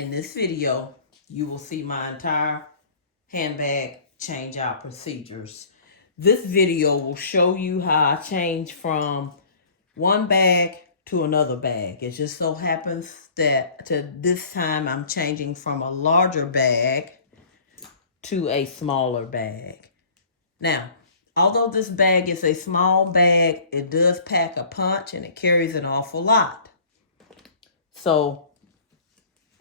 In this video, you will see my entire handbag change out procedures. This video will show you how I change from one bag to another bag. It just so happens that this time I'm changing from a larger bag to a smaller bag. Now, although this bag is a small bag, it does pack a punch and it carries an awful lot. So,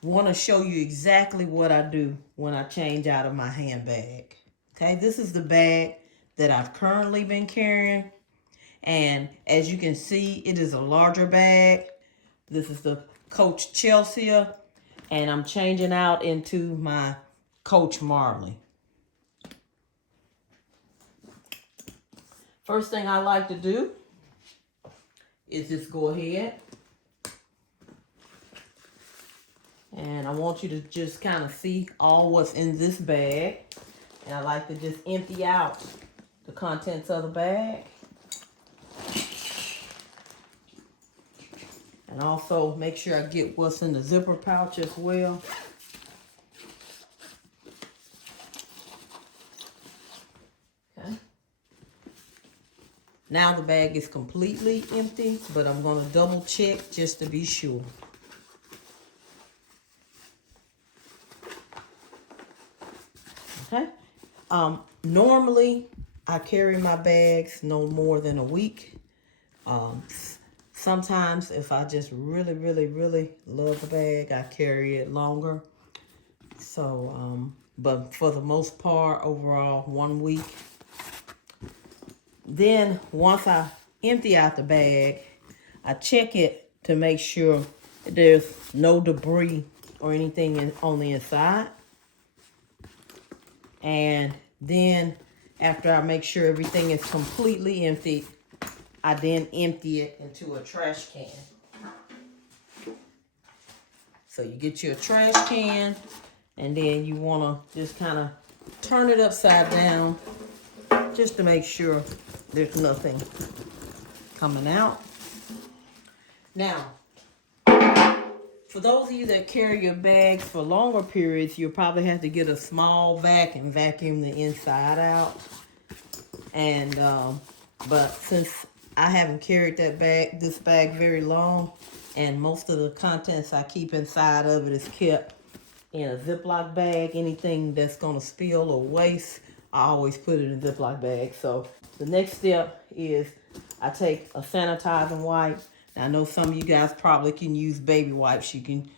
want to show you exactly what I do when I change out of my handbag. Okay, this is the bag that I've currently been carrying. And as you can see, it is a larger bag. This is the Coach Chelsea. And I'm changing out into my Coach Marley. First thing I like to do is just go ahead. And I want you to just kind of see all what's in this bag. And I like to just empty out the contents of the bag. And also make sure I get what's in the zipper pouch as well. Okay. Now the bag is completely empty, but I'm going to double check just to be sure. Okay. Normally I carry my bags no more than a week. Sometimes if I just really love the bag, I carry it longer. So, but for the most part, overall, 1 week. Then once I empty out the bag, I check it to make sure there's no debris or anything on the inside. And then after I make sure everything is completely empty, I then empty it into a trash can. So you get your trash can, and then you want to just kind of turn it upside down just to make sure there's nothing coming out. Now, for those of you that carry your bags for longer periods, you'll probably have to get a small vac and vacuum the inside out. And but since I haven't carried this bag very long, and most of the contents I keep inside of it is kept in a Ziploc bag. Anything that's gonna spill or waste, I always put it in a Ziploc bag. So the next step is I take a sanitizing wipe. I know some of you guys probably can use baby wipes. You can,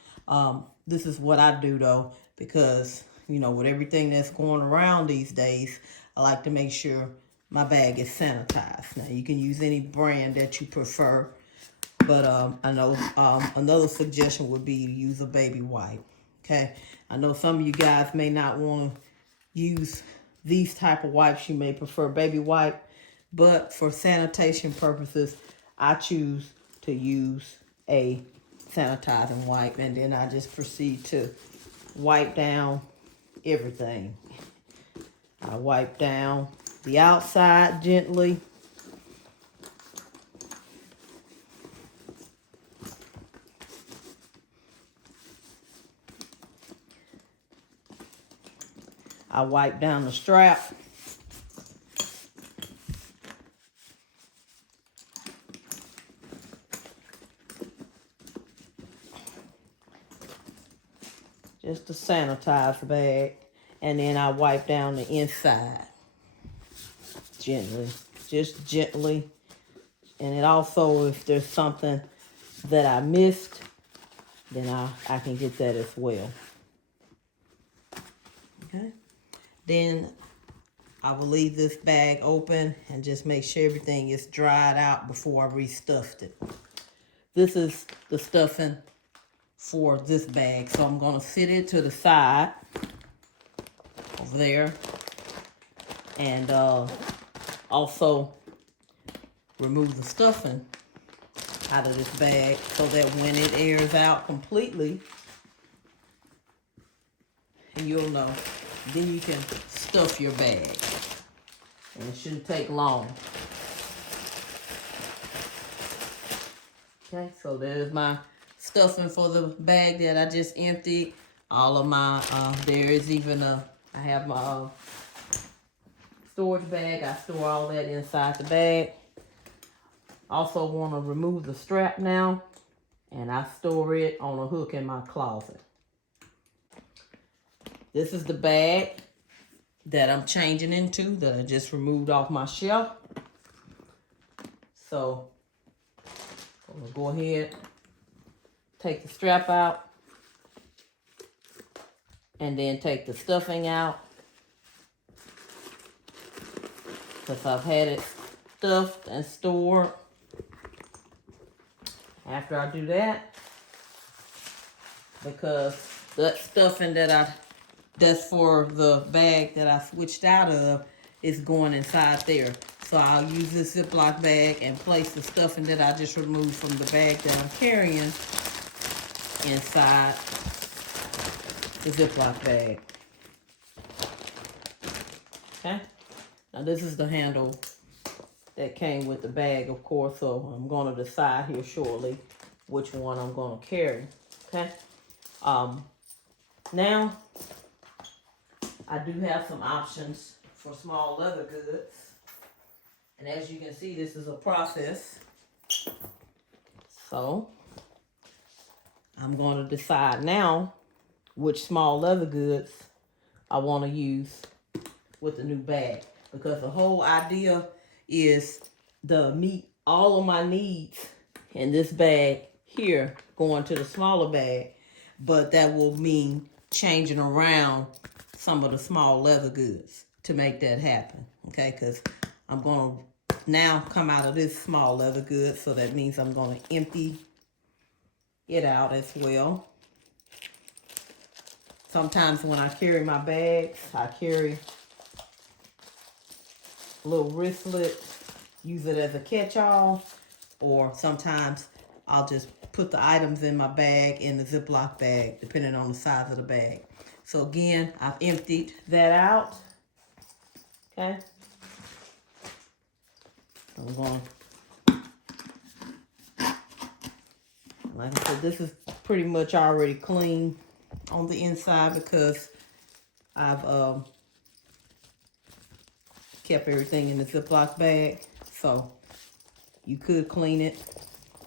this is what I do though, because, you know, with everything that's going around these days, I like to make sure my bag is sanitized. Now, you can use any brand that you prefer, but I know another suggestion would be to use a baby wipe, okay? I know some of you guys may not want to use these type of wipes. You may prefer baby wipe, but for sanitation purposes, I choose to use a sanitizing wipe, and then I just proceed to wipe down everything. I wipe down the outside gently. I wipe down the strap. Just to sanitize the bag. And then I wipe down the inside. Gently. Just gently. And it also, if there's something that I missed, then I can get that as well. Okay. Then I will leave this bag open and just make sure everything is dried out before I restuffed it. This is the stuffing for this bag. So I'm going to sit it to the side over there. And also remove the stuffing out of this bag so that when it airs out completely, and you'll know, then you can stuff your bag. And it shouldn't take long. Okay, so there's my stuffing for the bag that I just emptied. all of my, there is even I have my storage bag. I store all that inside the bag. Also want to remove the strap now, and I store it on a hook in my closet. This is the bag that I'm changing into, that I just removed off my shelf. So I'm gonna go ahead, take the strap out, and then take the stuffing out, because I've had it stuffed and stored. After I do that, because that stuffing that's for the bag that I switched out of is going inside there. So I'll use this Ziploc bag and place the stuffing that I just removed from the bag that I'm carrying inside the Ziploc bag. Okay? Now this is the handle that came with the bag, of course, so I'm going to decide here shortly which one I'm going to carry. Okay? Now, I do have some options for small leather goods. And as you can see, this is a process. So, I'm going to decide now which small leather goods I want to use with the new bag. Because the whole idea is to meet all of my needs in this bag here going to the smaller bag. But that will mean changing around some of the small leather goods to make that happen. Okay, because I'm going to now come out of this small leather good, so that means I'm going to empty it out as well. Sometimes when I carry my bags, I carry a little wristlet, use it as a catch-all, or sometimes I'll just put the items in my bag in the Ziploc bag, depending on the size of the bag. So again, I've emptied that out. Okay. I'm going, like I said, this is pretty much already clean on the inside because I've kept everything in the Ziploc bag. So you could clean it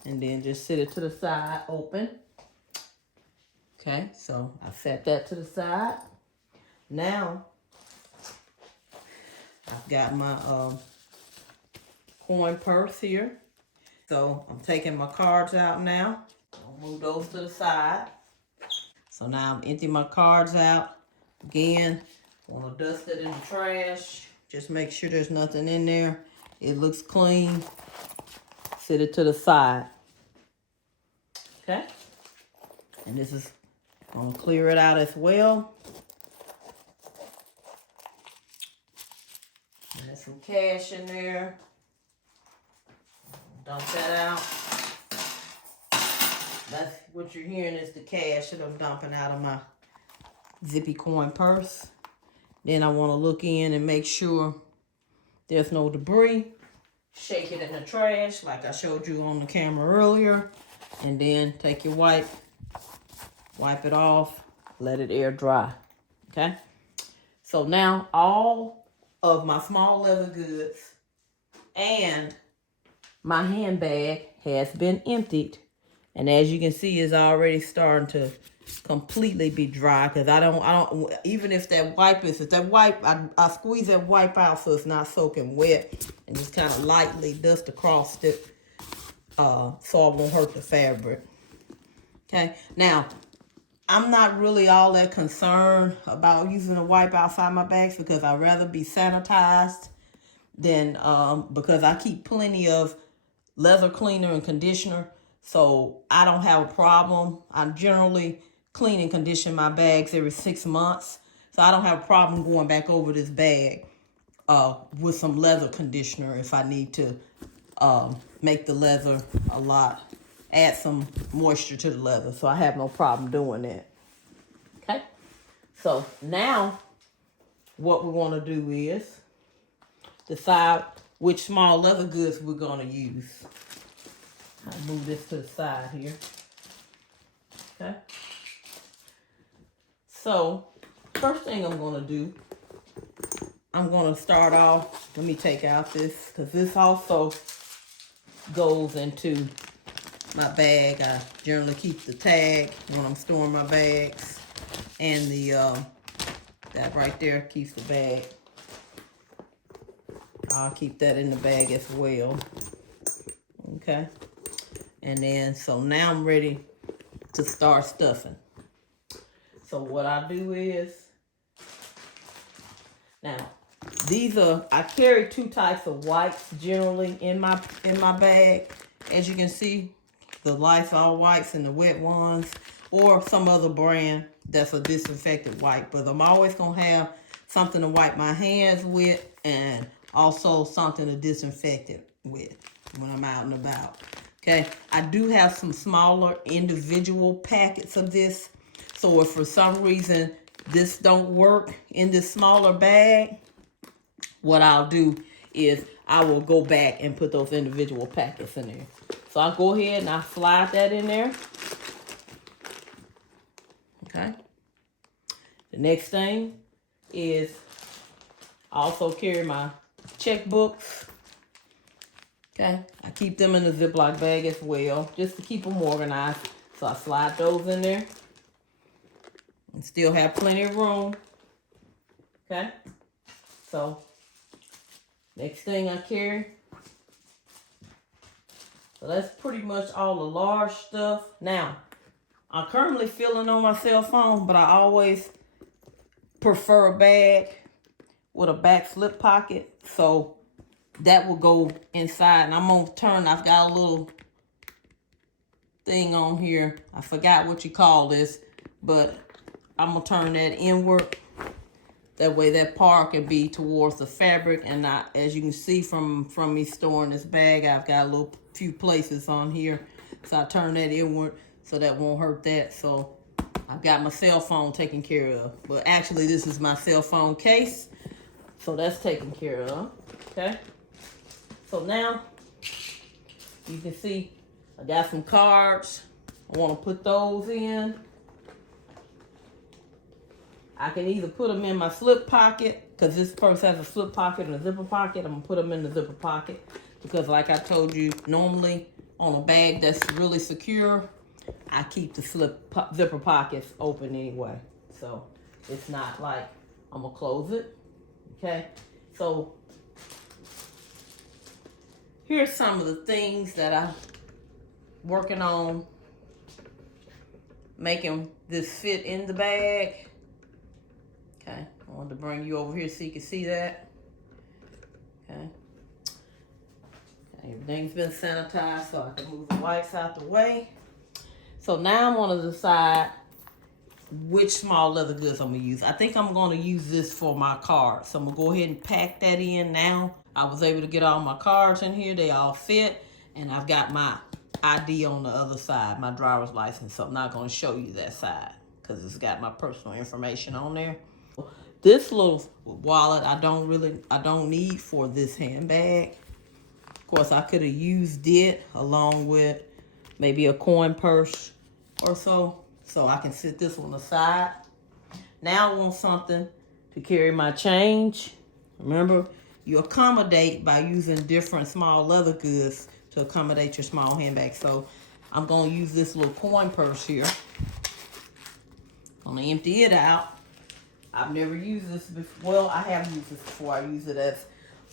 and then just sit it to the side open. Okay, so I set that to the side. Now, I've got my coin purse here. So I'm taking my cards out now. I'll move those to the side. So now I'm emptying my cards out. Again, want to dust it in the trash. Just make sure there's nothing in there. It looks clean. Sit it to the side. Okay? And this is going to clear it out as well. And there's some cash in there. Dump that out. That's what you're hearing is the cash that I'm dumping out of my zippy coin purse. Then I want to look in and make sure there's no debris. Shake it in the trash like I showed you on the camera earlier. And then take your wipe it off, let it air dry. Okay? So now all of my small leather goods and my handbag has been emptied. And as you can see, it's already starting to completely be dry, because I don't even if that wipe I squeeze that wipe out so it's not soaking wet, and just kind of lightly dust across it so it won't hurt the fabric. Okay, now I'm not really all that concerned about using a wipe outside my bags, because I'd rather be sanitized than because I keep plenty of leather cleaner and conditioner, so I don't have a problem. I generally clean and condition my bags every 6 months, so I don't have a problem going back over this bag with some leather conditioner if I need to make the leather add some moisture to the leather. So I have no problem doing that. Okay, so now what we want to do is decide which small leather goods we're going to use. I'll move this to the side here. Okay. So, first thing I'm gonna do, I'm gonna start off, let me take out this, because this also goes into my bag. I generally keep the tag when I'm storing my bags. And the, that right there keeps the bag. I'll keep that in the bag as well. Okay. And then, so now I'm ready to start stuffing. So what I do is, now, these are, I carry 2 types of wipes generally in my bag. As you can see, the Lysol wipes and the wet ones, or some other brand that's a disinfectant wipe. But I'm always gonna have something to wipe my hands with, and also something to disinfect it with when I'm out and about. Okay, I do have some smaller individual packets of this. So if for some reason this don't work in this smaller bag, what I'll do is I will go back and put those individual packets in there. So I'll go ahead and I'll slide that in there. Okay. The next thing is I also carry my checkbooks. Okay. I keep them in a Ziploc bag as well, just to keep them organized. So I slide those in there. And still have plenty of room. Okay. So next thing I carry. So that's pretty much all the large stuff. Now, I'm currently filling on my cell phone, but I always prefer a bag with a back slip pocket. So that will go inside. And I'm going to turn, I've got a little thing on here. I forgot what you call this, but I'm going to turn that inward. That way that part can be towards the fabric. And as you can see from me storing this bag, I've got a few places on here. So I turn that inward so that won't hurt that. So I've got my cell phone taken care of. But actually this is my cell phone case. So that's taken care of. Okay. So now you can see I got some cards. I want to put those in. I can either put them in my slip pocket, because this purse has a slip pocket and a zipper pocket. I'm going to put them in the zipper pocket because, like I told you, normally on a bag that's really secure, I keep the zipper pockets open anyway. So it's not like I'm going to close it. Okay? So here's some of the things that I'm working on making this fit in the bag. Okay, I wanted to bring you over here so you can see that. Okay. Everything's been sanitized so I can move the wipes out the way. So now I'm going to decide which small leather goods I'm going to use. I think I'm going to use this for my cards. So I'm going to go ahead and pack that in now. I was able to get all my cards in here. They all fit. And I've got my ID on the other side, my driver's license. So I'm not going to show you that side because it's got my personal information on there. This little wallet I don't need for this handbag. Of course, I could have used it along with maybe a coin purse or so. So I can sit this on the side. Now I want something to carry my change. Remember, you accommodate by using different small leather goods to accommodate your small handbag. So I'm going to use this little coin purse here. I'm going to empty it out. I've never used this before. Well, I have used this before. I use it as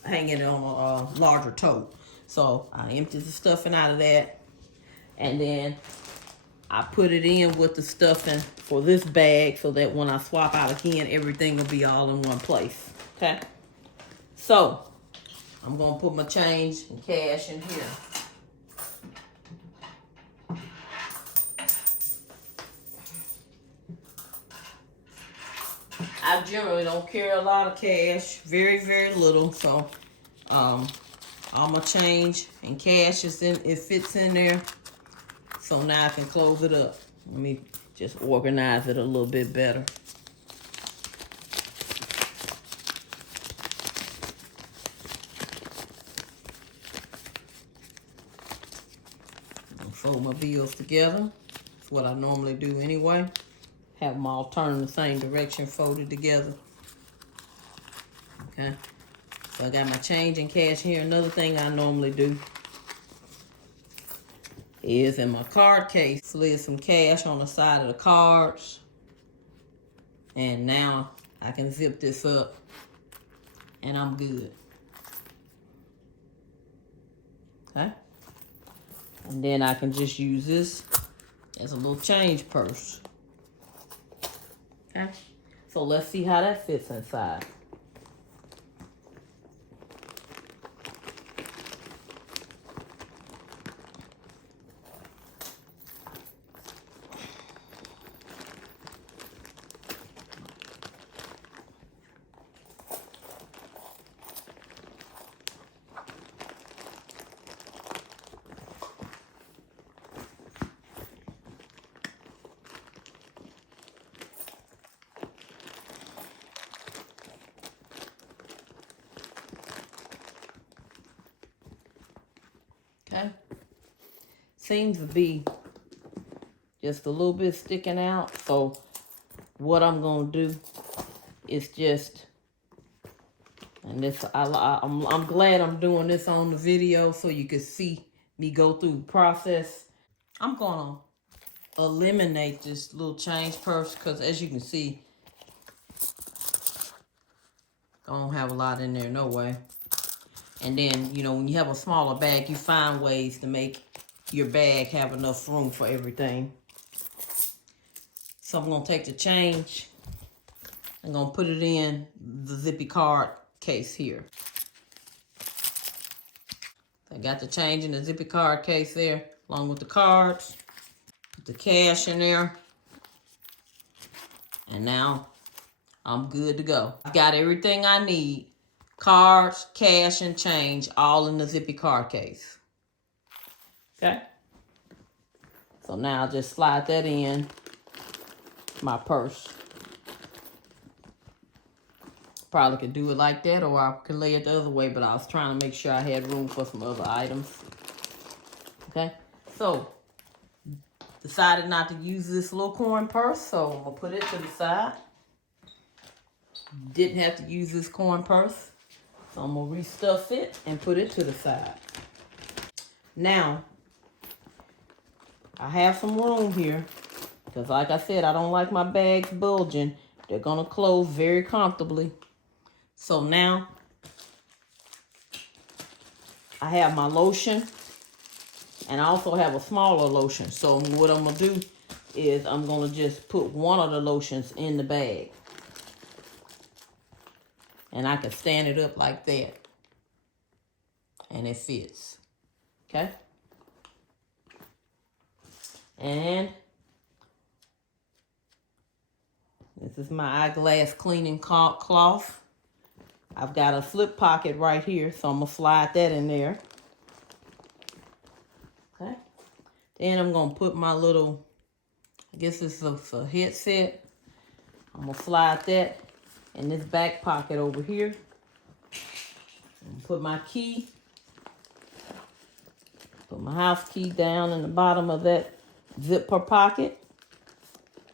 hanging on a larger tote. So I empty the stuffing out of that. And then I put it in with the stuffing for this bag so that when I swap out again, everything will be all in one place. Okay? So I'm going to put my change and cash in here. I generally don't carry a lot of cash, very, very little. So, all my change and cash is in, it fits in there. So now I can close it up. Let me just organize it a little bit better. I'll fold my bills together. That's what I normally do anyway. have them all turn in the same direction, folded together. Okay, so I got my change and cash here. Another thing I normally do is in my card case, slid some cash on the side of the cards. And now I can zip this up and I'm good. Okay? And then I can just use this as a little change purse. Okay? So let's see how that fits inside. Okay, seems to be just a little bit sticking out. So what I'm gonna do is just, and this I'm glad I'm doing this on the video so you can see me go through the process. I'm gonna eliminate this little change purse because as you can see, I don't have a lot in there no way. And then, you know, when you have a smaller bag, you find ways to make your bag have enough room for everything. So I'm going to take the change. I'm going to put it in the zippy card case here. I got the change in the zippy card case there, along with the cards. Put the cash in there. And now I'm good to go. I've got everything I need. Cards, cash, and change, all in the zippy card case. Okay? So now I'll just slide that in my purse. Probably could do it like that, or I could lay it the other way, but I was trying to make sure I had room for some other items. Okay? So, decided not to use this little coin purse, so I'm going to put it to the side. Didn't have to use this coin purse. So I'm going to restuff it and put it to the side. Now, I have some room here. Because like I said, I don't like my bags bulging. They're going to close very comfortably. So now, I have my lotion. And I also have a smaller lotion. So what I'm going to do is I'm going to just put one of the lotions in the bag. And I can stand it up like that. And it fits. Okay? And this is my eyeglass cleaning cloth. I've got a slip pocket right here, so I'm going to slide that in there. Okay? Then I'm going to put my little, I guess this is a headset. I'm going to slide that in this back pocket over here. And put my key. Put my house key down in the bottom of that zipper pocket.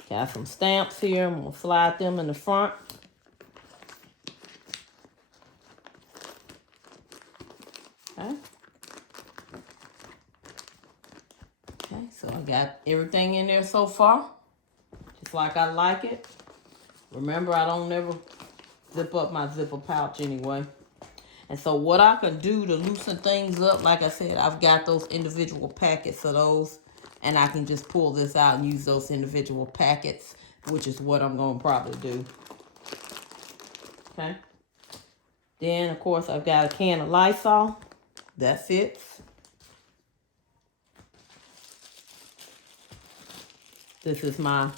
Got some stamps here. I'm going to slide them in the front. Okay. Okay, so I got everything in there so far. Just like I like it. Remember, I don't never zip up my zipper pouch anyway. And so what I can do to loosen things up, like I said, I've got those individual packets of those. And I can just pull this out and use those individual packets, which is what I'm going to probably do. Okay. Then, of course, I've got a can of Lysol. That fits. This is my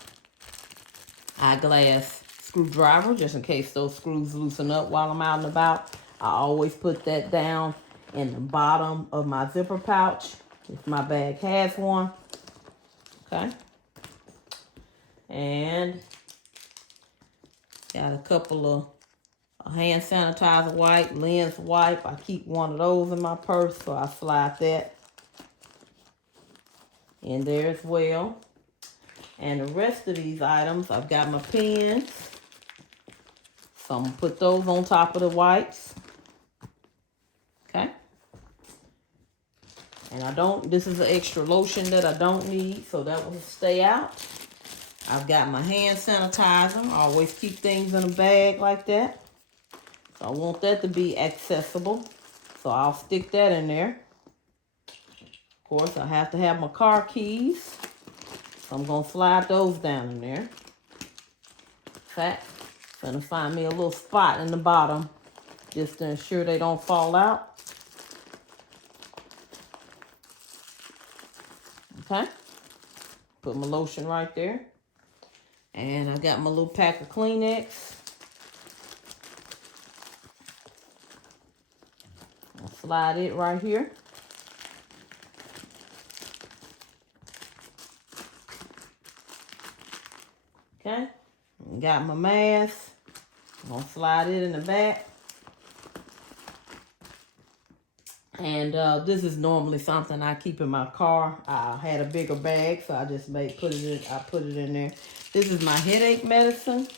eyeglass screwdriver, just in case those screws loosen up while I'm out and about. I always put that down in the bottom of my zipper pouch if my bag has one. Okay. And got a couple of hand sanitizer wipe, lens wipe. I keep one of those in my purse, so I slide that in there as well. And the rest of these items, I've got my pens. So I'm gonna put those on top of the wipes. Okay. And this is an extra lotion that I don't need, so that will stay out. I've got my hand sanitizer. I always keep things in a bag like that. So I want that to be accessible. So I'll stick that in there. Of course, I have to have my car keys. So I'm going to slide those down in there. In fact, I'm going to find me a little spot in the bottom just to ensure they don't fall out. Okay. Put my lotion right there. And I got my little pack of Kleenex. I'll slide it right here. Okay. Got my mask. I'm going to slide it in the back. And this is normally something I keep in my car. I had a bigger bag, so I just put it in there. This is my headache medicine.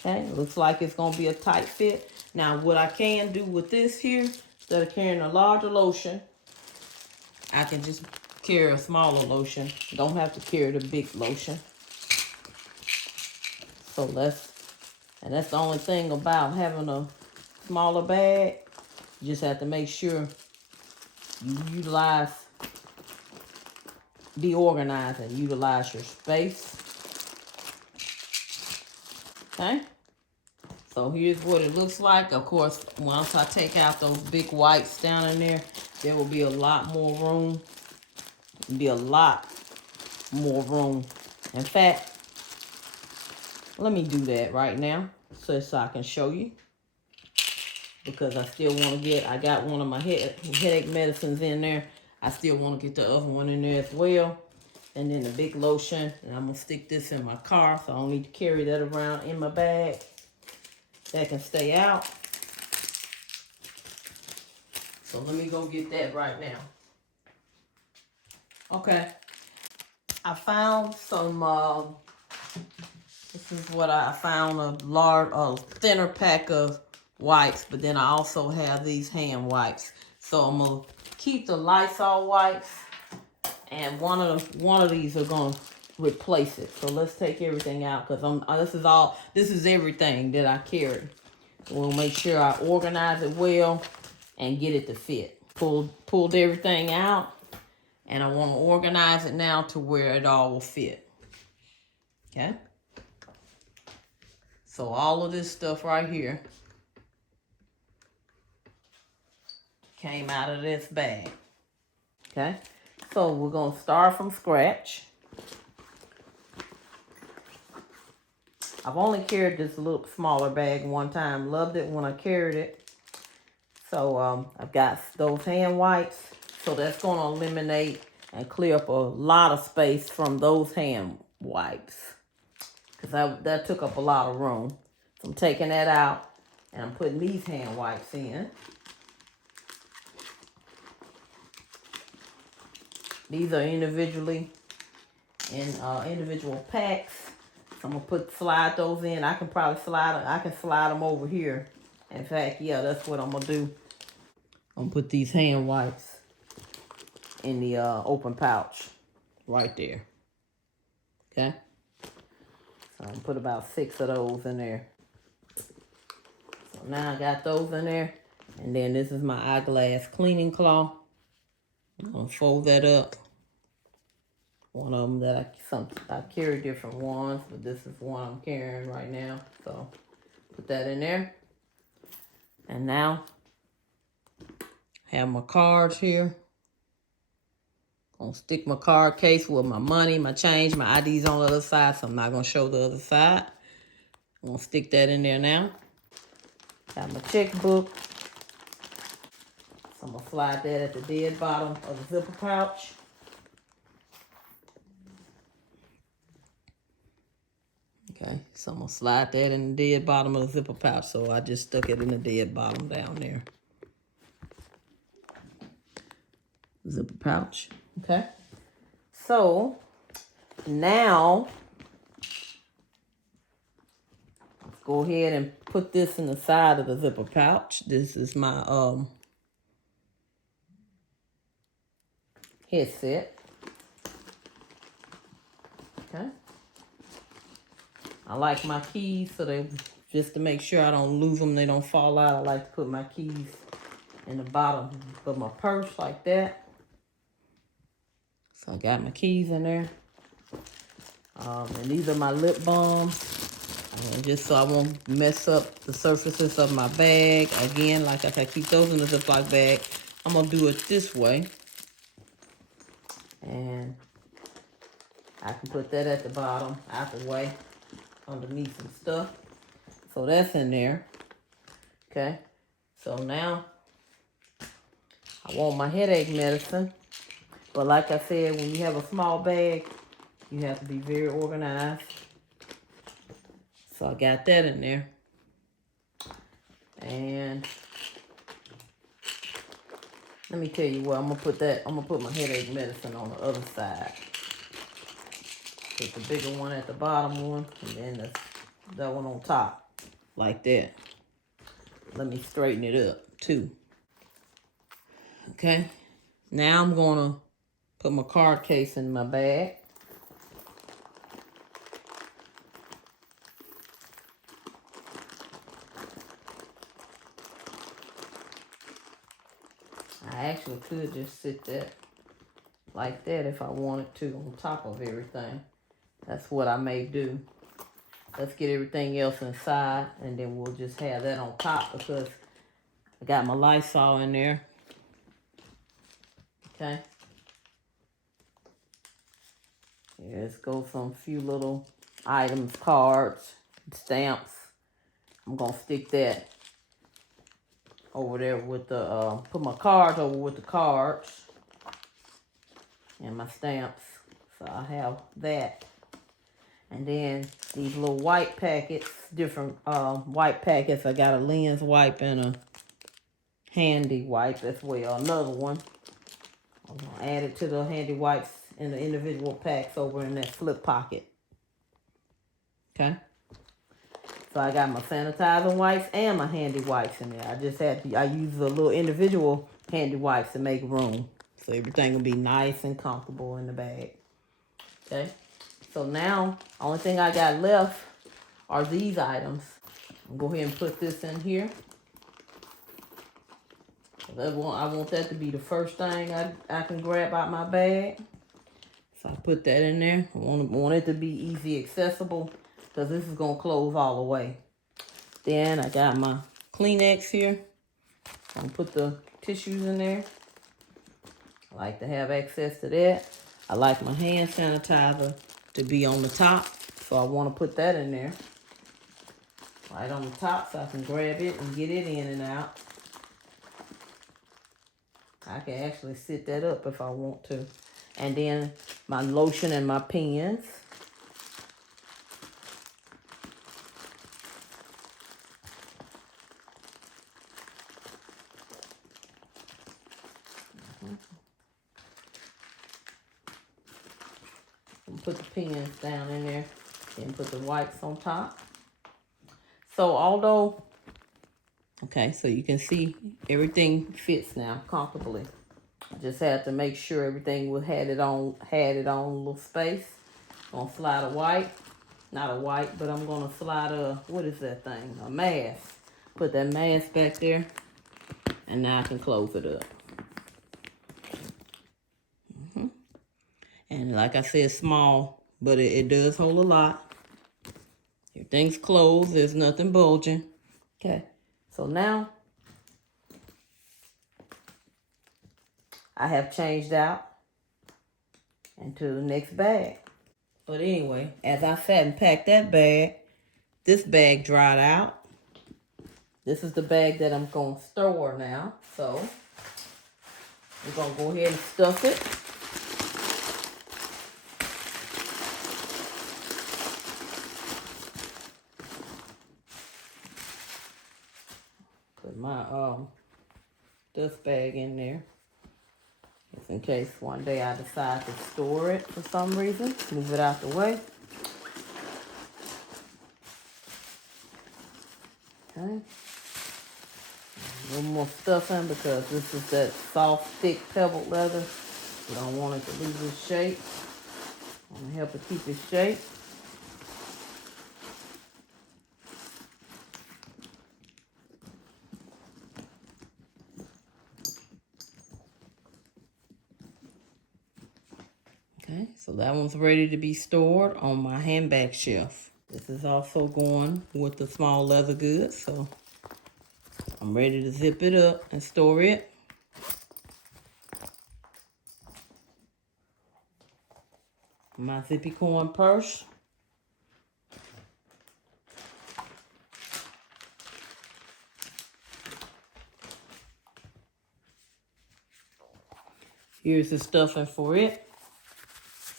Okay, looks like it's gonna be a tight fit. Now, what I can do with this here, instead of carrying a larger lotion, I can just carry a smaller lotion. Don't have to carry the big lotion. So that's the only thing about having a smaller bag. You just have to make sure you be organized and utilize your space. Okay. So here's what it looks like. Of course, once I take out those big wipes down in there will be a lot more room. Be a lot more room. In fact, let me do that right now so I can show you. Because I still want to get, I got one of my headache medicines in there. I still want to get the other one in there as well. And then the big lotion. And I'm going to stick this in my car, so I don't need to carry that around in my bag. That can stay out. So let me go get that right now. Okay. I found some, this is what I found, a thinner pack of wipes, but then I also have these hand wipes. So I'm gonna keep the Lysol wipes, and one of these are gonna replace it. So let's take everything out, because this is everything that I carry. We'll make sure I organize it well and get it to fit. Pulled everything out, and I want to organize it now to where it all will fit. Okay. So all of this stuff right here came out of this bag. Okay. So we're going to start from scratch. I've only carried this little smaller bag one time. Loved it when I carried it. So I've got those hand wipes. So that's going to eliminate and clear up a lot of space from those hand wipes. Because that took up a lot of room. So I'm taking that out. And I'm putting these hand wipes in. These are individually in individual packs. So I'm gonna slide those in. I can slide them over here. In fact, yeah, that's what I'm gonna do. I'm gonna put these hand wipes in the open pouch right there. Okay. So I'm gonna put about 6 of those in there. So now I got those in there, and then this is my eyeglass cleaning cloth. I'm gonna fold that up. One of them that I carry different ones, but this is one I'm carrying right now. So put that in there. And now I have my cards here. Gonna stick my card case with my money, my change, my ID's on the other side, so I'm not gonna show the other side. I'm gonna stick that in there now. Got my checkbook. So I'm gonna slide that at the dead bottom of the zipper pouch. Okay, so I'm gonna slide that in the dead bottom of the zipper pouch. So I just stuck it in the dead bottom down there. zipper pouch. Okay. So now let's go ahead and put this in the side of the zipper pouch. This is my headset. Okay. I like my keys so they, just to make sure I don't lose them, they don't fall out. I like to put my keys in the bottom of my purse like that. So I got my keys in there. And these are my lip balms. And just so I won't mess up the surfaces of my bag. Again, like I said, keep those in the Ziploc bag. I'm going to do it this way. And I can put that at the bottom, out the way, underneath some stuff. So that's in there. Okay. So now, I want my headache medicine. But like I said, when you have a small bag, you have to be very organized. So I got that in there. And let me tell you what, I'm gonna put that, I'm gonna put my headache medicine on the other side. Put the bigger one at the bottom one, and then that one on top, like that. Let me straighten it up too. Okay, now I'm gonna put my card case in my bag. I actually could just sit that like that if I wanted to on top of everything. That's what I may do. Let's get everything else inside and then we'll just have that on top because I got my Lysol in there. Okay. Let's go some few little items, cards, stamps. I'm gonna stick that over there with the, put my cards over with the cards and my stamps. So I have that. And then these little white packets, different white packets. I got a lens wipe and a handy wipe as well. Another one. I'm gonna add it to the handy wipes in the individual packs over in that flip pocket. Okay. So I got my sanitizing wipes and my handy wipes in there. I just had to, I use the little individual handy wipes to make room. So everything will be nice and comfortable in the bag. Okay. So now, only thing I got left are these items. I'll go ahead and put this in here. I want that to be the first thing I can grab out my bag. So I put that in there. I want it to be easy accessible because this is going to close all the way. Then I got my Kleenex here. I'm going to put the tissues in there. I like to have access to that. I like my hand sanitizer to be on the top. So I want to put that in there. Right on the top so I can grab it and get it in and out. I can actually sit that up if I want to. And then my lotion and my pens. Put the pens down in there and put the wipes on top. So although, okay, so you can see everything fits now comfortably. I just had to make sure everything had it on a little space. I'm gonna slide a wipe, not a wipe, but I'm gonna slide what is that thing? A mask. Put that mask back there, and now I can close it up. And like I said, small, but it does hold a lot. Everything's closed, there's nothing bulging. Okay, so now I have changed out into the next bag. But anyway, as I sat and packed that bag, this bag dried out. This is the bag that I'm going to store now. So we're going to go ahead and stuff it. Put my dust bag in there. in case one day I decide to store it for some reason. Move it out the way. Okay. A little more stuffing because this is that soft, thick, pebbled leather. We don't want it to lose its shape. I want to help it keep its shape. Okay, so that one's ready to be stored on my handbag shelf. This is also going with the small leather goods, so I'm ready to zip it up and store it. My zippy coin purse. Here's the stuffing for it.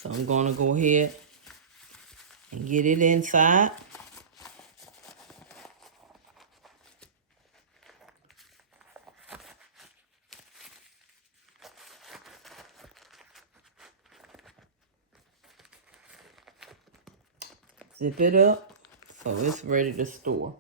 So I'm going to go ahead and get it inside. Zip it up so it's ready to store.